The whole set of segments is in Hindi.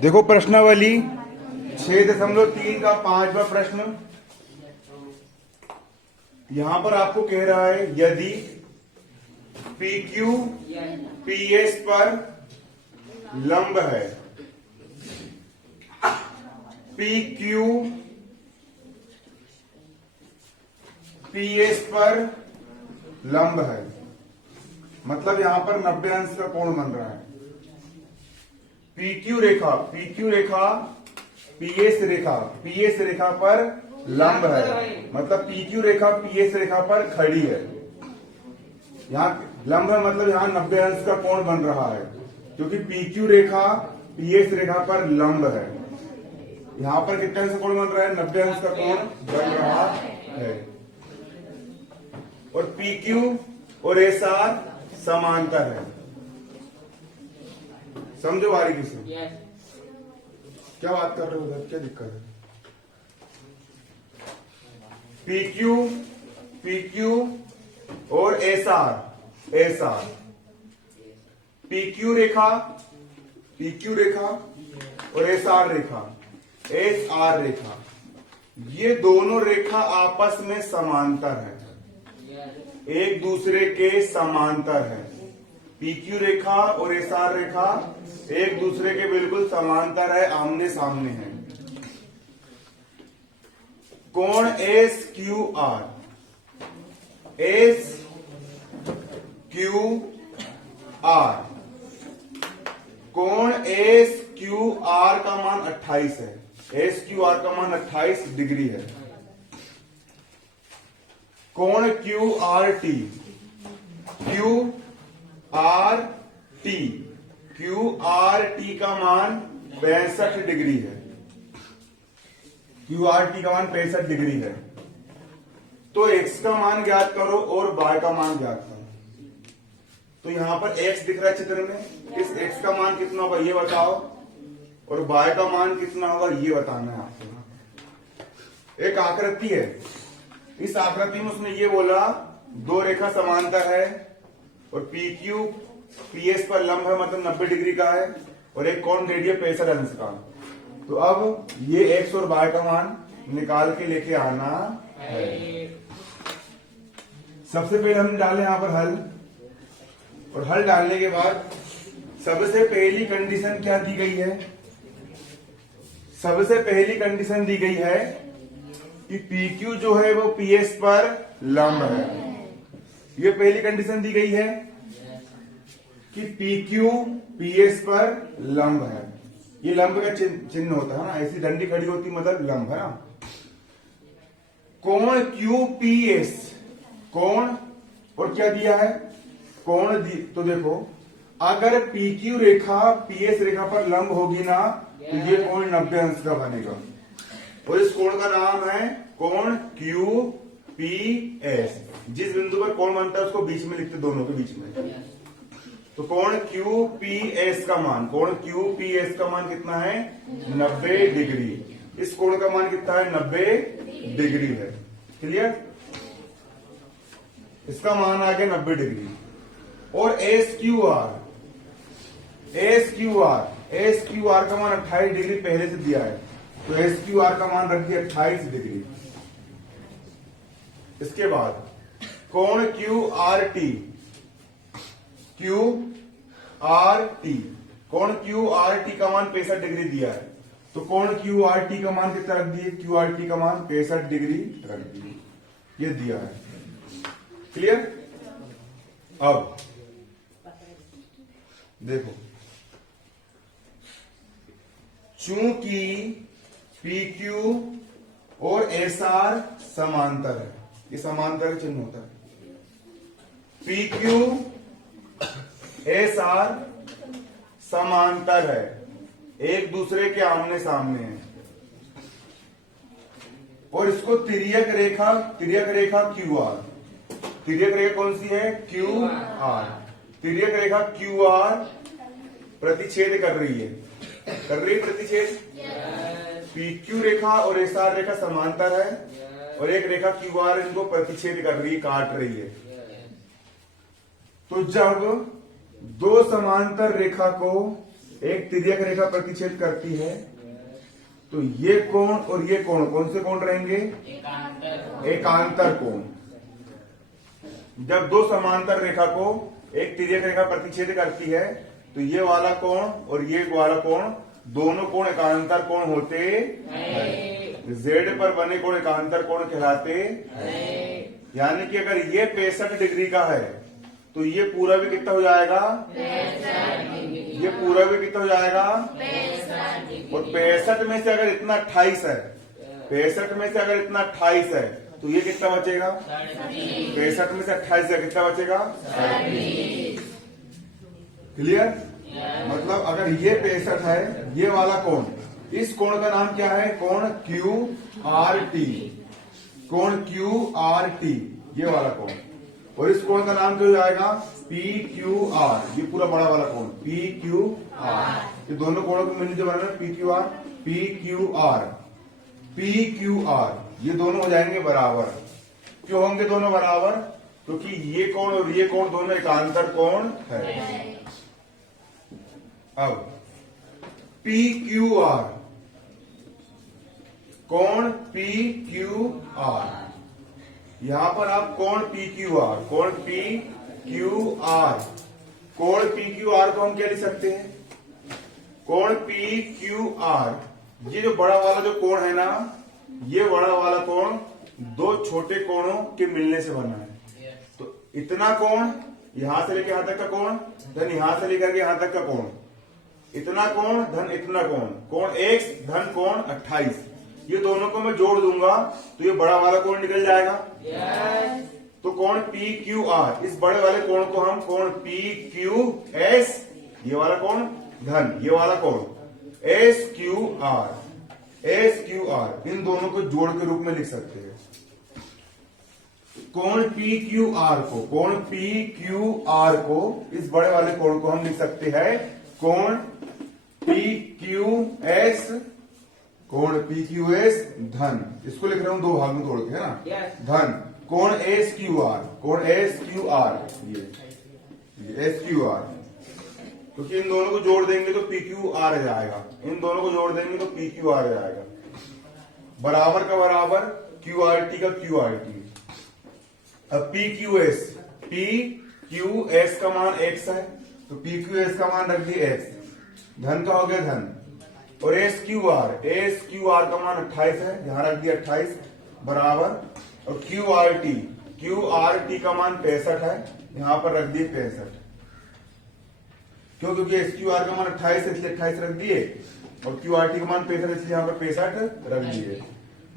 देखो प्रश्नावली 6.3 का 5वां प्रश्न। यहां पर आपको कह रहा है यदि PQ PS पर लंब है, PQ PS पर लंब है, मतलब यहां पर 90 अंश का कोण बन रहा है। PQ रेखा PS रेखा पर लंब है, मतलब PQ रेखा PS रेखा पर खड़ी है। यहां लंब है मतलब यहां 90 अंश का कोण बन रहा है, क्योंकि PQ रेखा PS रेखा पर लंब है। यहां पर कितने अंश का कोण बन रहा है? 90 अंश का कोण बन रहा है। और PQ और SR समांतर है। समझो बारीकी से। क्या बात कर रहे हो उधर, क्या दिक्कत है? PQ और SR PQ रेखा और SR रेखा, ये दोनों रेखा आपस में समांतर है, एक दूसरे के समांतर है। PQ रेखा और SR रेखा एक दूसरे के बिल्कुल समांतर है, आमने सामने है। कोण SQR कोण SQR का मान 28 है। SQR का मान 28 डिग्री है। कोण QRT का मान 65 डिग्री है। QRT का मान 65 डिग्री है। तो x का मान ज्ञात करो और y का मान ज्ञात करो। तो यहां पर x दिख रहा है चित्र में, इस x का मान कितना होगा ये बताओ, और y का मान कितना होगा ये बताना है आपको। एक आकृति है, इस आकृति में उसने ये बोला दो रेखा समांतर है और PQ PS पर लंब है, मतलब 90 डिग्री का है, और एक कोण दे दिया 65 अंश का। तो अब ये x और y का मान निकाल के लेके आना है। सबसे पहले हम डालें यहां पर हल, और हल डालने के बाद सबसे पहली कंडीशन क्या दी गई है? सबसे पहली कंडीशन दी गई है कि PQ जो है वो PS पर लंब है। ये पहली कंडीशन दी गई है कि PQ PS पर लंब है। ये लंब का चिन्ह होता है ना, ऐसी डंडी खड़ी होती मतलब लंब है ना। कोण QPS, कोण और क्या दिया है? कोण तो देखो, अगर PQ रेखा PS रेखा पर लंब होगी ना तो ये कोण 90 अंश का बनेगा, और इस कोण का नाम है कोण QPS। जिस बिंदु पर कोण बनता है उसको बीच में लिखते, दोनों के बीच में। तो कोण QPS का मान कितना है? 90 डिग्री। इस कोण का मान कितना है? 90 डिग्री है। क्लियर? इसका मान आ गया 90 डिग्री। और SQR का मान 28 डिग्री पहले से दिया है, तो SQR का मान रख दिया 28 डिग्री। इसके बाद कोण QRT कोण QRT का मान 65 डिग्री दिया है, तो कोण QRT का मान कितना रख दिए? QRT का मान 65 डिग्री रख दिए, ये दिया है। क्लियर? अब देखो, चूंकि PQ और SR समांतर है, ये समांतर का चिन्ह होता है। PQ SR समांतर है, एक दूसरे के आमने सामने है, और इसको तिर्यक रेखा QR, तिर्यक रेखा कौन सी है? QR। तिर्यक रेखा QR प्रतिच्छेद कर रही है प्रतिच्छेद। PQ रेखा और SR रेखा समांतर है, और एक रेखा QR इनको प्रतिच्छेद कर रही है, काट रही है। तो जब दो समांतर रेखा को एक तिर्यक रेखा प्रतिच्छेद करती है, तो ये कोण और ये कोण कौन से कोण रहेंगे? एकांतर कोण। जब दो समांतर रेखा को एक तिर्यक रेखा प्रतिच्छेद करती है, तो ये वाला कोण और ये वाला कोण दोनों कोण एकांतर कोण होते हैं। जेड पर बने कोण एकांतर कोण कहलाते हैं। यानी कि अगर ये 65 डिग्री का है तो ये पूरा भी कितना हो जाएगा? ये पूरा भी कितना हो जाएगा? और 65 में से अगर इतना 28 है, 65 में से अगर इतना 28 है तो ये कितना बचेगा? 65 में से 28 से कितना बचेगा? क्लियर? मतलब अगर ये 65 है, ये वाला कोण, इस कोण का नाम क्या है? कोण QRT। कोण QRT, ये वाला कोण। और इस कोण का नाम क्या हो जाएगा? PQR। ये पूरा बड़ा वाला कोण PQR। ये दोनों कोणों को मिलकर बनाना PQR। PQR PQR ये दोनों हो जाएंगे बराबर। क्यों होंगे दोनों बराबर? क्योंकि ये कोण और ये कोण दोनों एकांतर कोण है। अब PQR, कोण PQR, यहां पर आप कोण PQR, कोण PQR, कोण PQR को हम क्या लिख सकते हैं? कोण PQR, ये जो बड़ा वाला जो कोण है ना, ये बड़ा वाला कोण दो छोटे कोणों के मिलने से बना है। तो इतना कोण, यहां से लेकर यहां तक का कोण, धन यहां से लेकर के यहां तक का कोण, इतना कोण धन इतना कोण, कोण x धन कोण 28, ये दोनों को मैं जोड़ दूंगा तो ये बड़ा वाला कोण निकल जाएगा। तो कोण PQR, इस बड़े वाले कोण को हम कोण PQS, ये वाला कोण धन ये वाला कोण SQR, इन दोनों को जोड़ के रूप में लिख सकते हैं। कोण PQR को, कोण PQR को, इस बड़े वाले कोण को हम लिख सकते हैं कोण PQS, कोण PQS धन, इसको लिख रहा हूं दो भाग में तोड़ के, है ना? धन कोण SQR, कोण SQR, ये SQR, क्योंकि इन दोनों को जोड़ देंगे तो PQR आ जाएगा, इन दोनों को जोड़ देंगे तो PQR आ जाएगा। बराबर का बराबर, QRT का QRT। अब PQS, PQS का मान x है, तो PQS का मान रख दिए x, धन का हो गया धन। और SQR का मान 28 है, यहां रख दिया 28 बराबर। और QRT का मान 65 है, यहां पर रख दिए 65। क्यों? क्योंकि SQR का मान 28 है इसलिए 28 रख दिए, और QRT का मान 65 इसलिए यहां पर 65 रख दिए।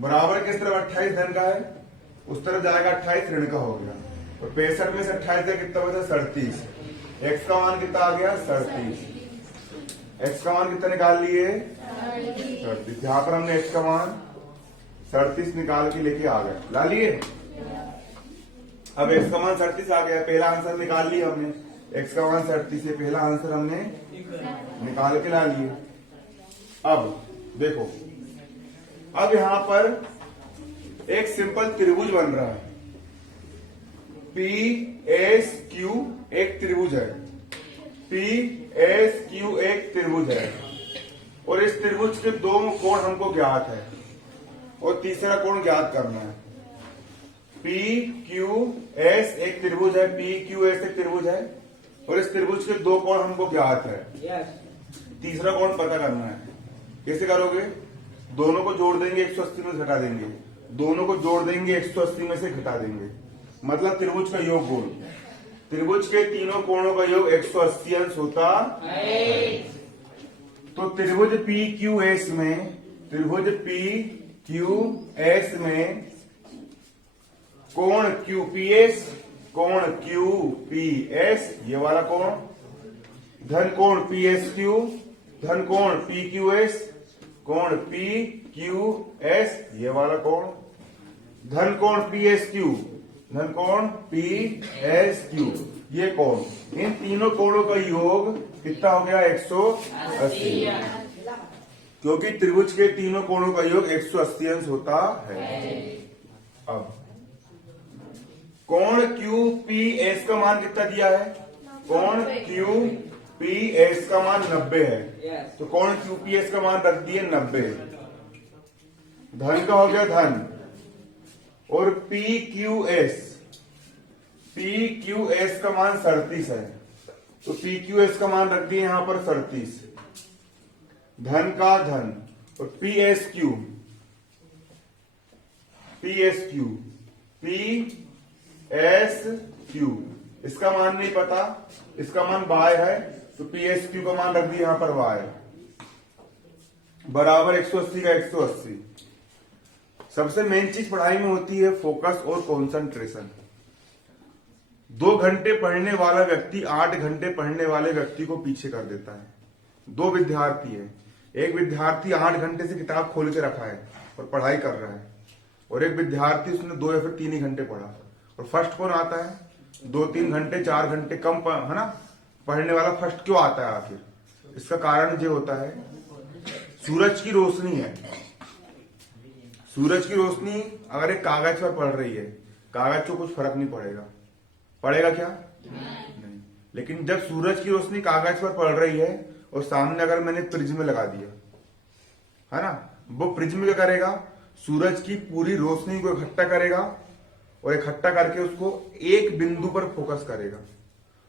बराबर किस तरफ 28 धन का है, उस तरफ जाएगा 28 ऋण का हो गया। और 65 में से 28 का कितना बचा? 37। x का मान कितना आ गया? 37। x का मान कितना निकाल लिए? 37। यहां पर हमने x का मान 37 निकाल के लेके आ गए, ला लिए। अब x का मान 37 आ गया, पहला आंसर निकाल लिया हमने। x का मान 37 है, पहला आंसर हमने निकाल के ला लिए। अब देखो, अब यहां पर एक सिंपल त्रिभुज बन रहा है। PSQ एक त्रिभुज है, PSQ एक त्रिभुज है, और इस त्रिभुज के दो कोण हमको ज्ञात है, और तीसरा कोण ज्ञात करना है। PQS एक त्रिभुज है, PQS एक त्रिभुज है, और इस त्रिभुज के दो कोण हमको ज्ञात है। तीसरा कोण पता करना है। कैसे करोगे? दोनों को जोड़ देंगे, 180 में से घटा देंगे, दोनों को जोड़ देंगे, 180 में से घटा देंगे, मतलब त्रिभुज का योग गुण। त्रिभुज के तीनों कोणों का योग 180 अंश होता है। तो त्रिभुज PQS में, त्रिभुज PQS में कोण QPS, कोण QPS ये वाला कोण, धन कोण PSQ, धन कोण PQS, कोण PQS ये वाला कोण, धन कोण PSQ, धन कोण PSQ ये कोण। इन तीनों कोणों का योग कितना हो गया? 180, क्योंकि त्रिभुज के तीनों कोणों का योग 180 अंश होता है। अब कोण QPS का मान कितना दिया है? कोण QP पी एस का मान 90 है, तो कौन क्यूपीएस का मान रख दिए 90। धन का हो गया धन, और पी क्यू एस का मान 37 है, तो पी क्यू एस का मान रख दिए यहां पर 37। धन का धन, और पी एस क्यू इसका मान नहीं पता, इसका मान y है, तो पी एस क्यू का मान रख दिया यहां पर y बराबर 180 का 180। सबसे मेन चीज पढ़ाई में होती है फोकस और कॉन्सेंट्रेशन। 2 घंटे पढ़ने वाला व्यक्ति 8 घंटे पढ़ने वाले व्यक्ति को पीछे कर देता है। 2 विद्यार्थी है, एक विद्यार्थी 8 घंटे से किताब खोल के रखा है और पढ़ाई कर रहा है, और एक विद्यार्थी उसने 2 या फिर 3 ही घंटे पढ़ा। और फर्स्ट कौन आता है? 2-3 घंटे 4 घंटे कम है ना पढ़ने वाला फर्स्ट क्यों आता है आखिर? इसका कारण ये होता है, सूरज की रोशनी है। सूरज की रोशनी अगर एक कागज पर पड़ रही है, कागज को कुछ फर्क नहीं पड़ेगा, पड़ेगा क्या? नहीं। लेकिन जब सूरज की रोशनी कागज पर पड़ रही है और सामने अगर मैंने प्रिज्म लगा दिया है ना, वो प्रिज्म क्या करेगा? सूरज की पूरी रोशनी को इकट्ठा करेगा और इकट्ठा करके उसको एक बिंदु पर फोकस करेगा।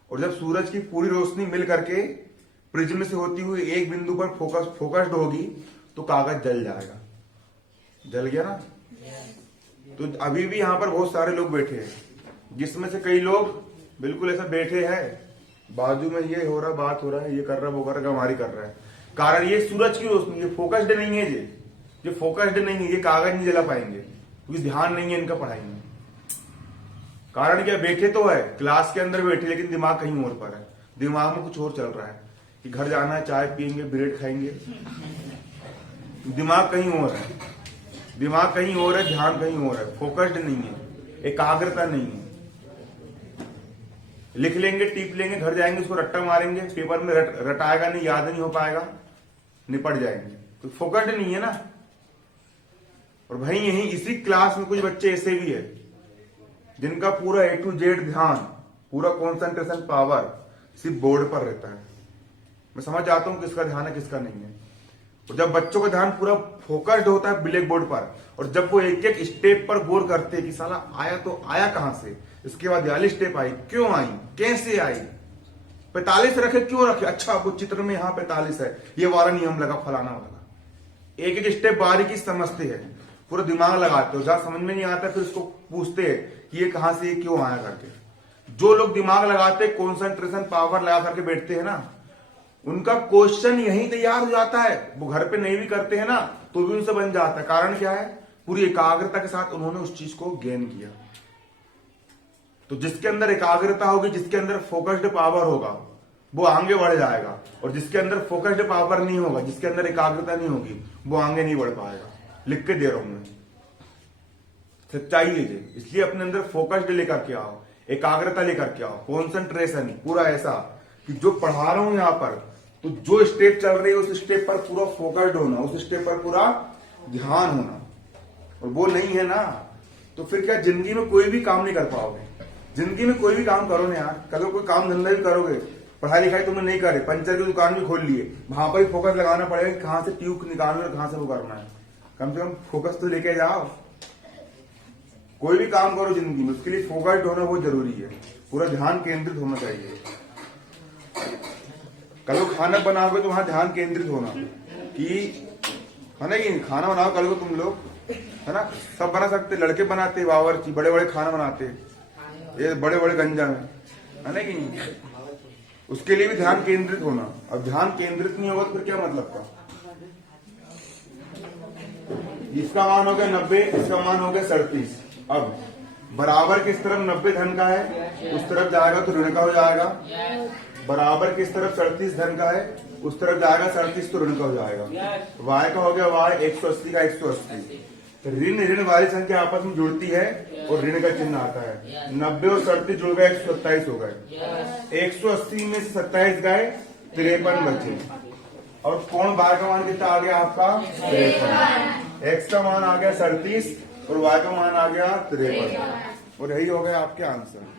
और जब सूरज की पूरी रोशनी मिल करके प्रिज्म से होती हुई एक बिंदु पर फोकस्ड होगी तो कागज जल जाएगा। जल गया ना? तो अभी भी यहां पर बहुत सारे लोग बैठे हैं, जिसमें से कई लोग बिल्कुल ऐसा बैठे हैं, बाजू में ये हो रहा, बात हो रहा है, ये कर रहा, वो कर रहा, गंवारी कर रहा है। कारण ये सूरज की रोशनी, ये फोकस्ड नहीं है, ये फोकस्ड नहीं है, ये कागज नहीं जला पाएंगे क्योंकि ध्यान नहीं है इनका पढ़ाई में। कारण क्या? बैठे तो है, क्लास के अंदर बैठे, लेकिन दिमाग कहीं और पर है, दिमाग में कुछ और चल रहा है कि घर जाना है, चाय पियेंगे, ब्रेड खाएंगे, दिमाग कहीं और है, दिमाग कहीं और है, ध्यान कहीं और है, फोकस्ड नहीं है, एकाग्रता नहीं है। लिख लेंगे, टीप लेंगे, घर जाएंगे, उसको रट्टा मारेंगे, पेपर में रटाएगा नहीं, याद नहीं हो पाएगा, निपट जाएंगे, तो फोकस्ड नहीं है ना। और भाई यही इसी क्लास में कुछ बच्चे ऐसे भी है जिनका पूरा A to Z ध्यान, पूरा कॉन्सेंट्रेशन पावर सिर्फ बोर्ड पर रहता है। मैं समझ आता हूं किसका ध्यान है किसका नहीं है। और जब बच्चों का ध्यान पूरा फोकस्ड होता है ब्लैक बोर्ड पर, और जब वो एक एक स्टेप पर गौर करते हैं कि साला आया तो आया कहां से, इसके बाद वाली स्टेप आई, क्यों आई, कैसे आई, 45 रखे, क्यों रखे, अच्छा वो चित्र में यहाँ 45 है, ये वाला नियम लगा, फलाना वाला, एक एक स्टेप बारीकी समझते हैं, पूरा दिमाग लगाते हो। जहां समझ में नहीं आता फिर उसको पूछते हैं कि ये कहां से, ये क्यों आया करके। जो लोग दिमाग लगाते, कॉन्सेंट्रेशन पावर लगा करके बैठते हैं ना, उनका क्वेश्चन यही तैयार हो जाता है। वो घर पे नहीं भी करते हैं ना तो भी उनसे बन जाता है। कारण क्या है? पूरी एकाग्रता के साथ उन्होंने उस चीज को गेन किया। तो जिसके अंदर एकाग्रता होगी, जिसके अंदर फोकस्ड पावर होगा, वो आगे बढ़ जाएगा, और जिसके अंदर फोकस्ड पावर नहीं होगा, जिसके अंदर एकाग्रता नहीं होगी, वो आगे नहीं बढ़ पाएगा। लिख के दे रहा हूं मैं, सच्चाई है। इसलिए अपने अंदर फोकस्ड लेकर के आओ, एकाग्रता लेकर के आओ, कॉन्सेंट्रेशन पूरा ऐसा कि जो पढ़ा रहा हूं यहां पर, तो जो स्टेप चल रही है उस स्टेप पर पूरा फोकस्ड होना, उस स्टेप पर पूरा ध्यान होना। और वो नहीं है ना तो फिर क्या जिंदगी में कोई भी काम नहीं कर पाओगे। जिंदगी में कोई भी काम करो ना यार, कल कोई काम धंधा भी करोगे, पढ़ाई लिखाई तुमने नहीं करे, पंचर की दुकान भी खोल लिए, वहां पर ही फोकस लगाना पड़ेगा, कहां से ट्यूब निकालना है, कहां से वो करना है। कम से कम फोकस तो लेके जाओ। कोई भी काम करो जिंदगी में, उसके लिए फोकस्ड होना बहुत जरूरी है, पूरा ध्यान केंद्रित होना चाहिए। कल को खाना बनाओगे तो वहां ध्यान केंद्रित होना कि है ना, कि खाना बनाओ कल को तुम लोग, है ना, सब बना सकते, लड़के बनाते, बावर्ची बड़े बड़े खाना बनाते, ये बड़े बड़े गंजा में, है ना कि नहीं? उसके लिए भी ध्यान केंद्रित होना। अब ध्यान केंद्रित नहीं होगा तो फिर क्या मतलब का? इसका मान हो गया 90, इसका मान हो गया 37। अब बराबर किस तरफ 90 धन का है उस तरफ जाएगा तो ऋण का हो जाएगा, बराबर किस तरफ 37 धन का है उस तरफ जाएगा, 37 तो ऋण का हो जाएगा। y का हो गया y, 180 का 180। ऋण ऋण वाली संख्या आपस में जुड़ती है और ऋण का चिन्ह आता है। 90 और 37 जुड़ गए, 127 हो गए। 180 में से 27 गए, 53 बचे। और कौन y का मान कितना आ गया आपका? 53। x का मान आ गया 37 और y का मान आ गया 53, और यही हो गया आपके आंसर।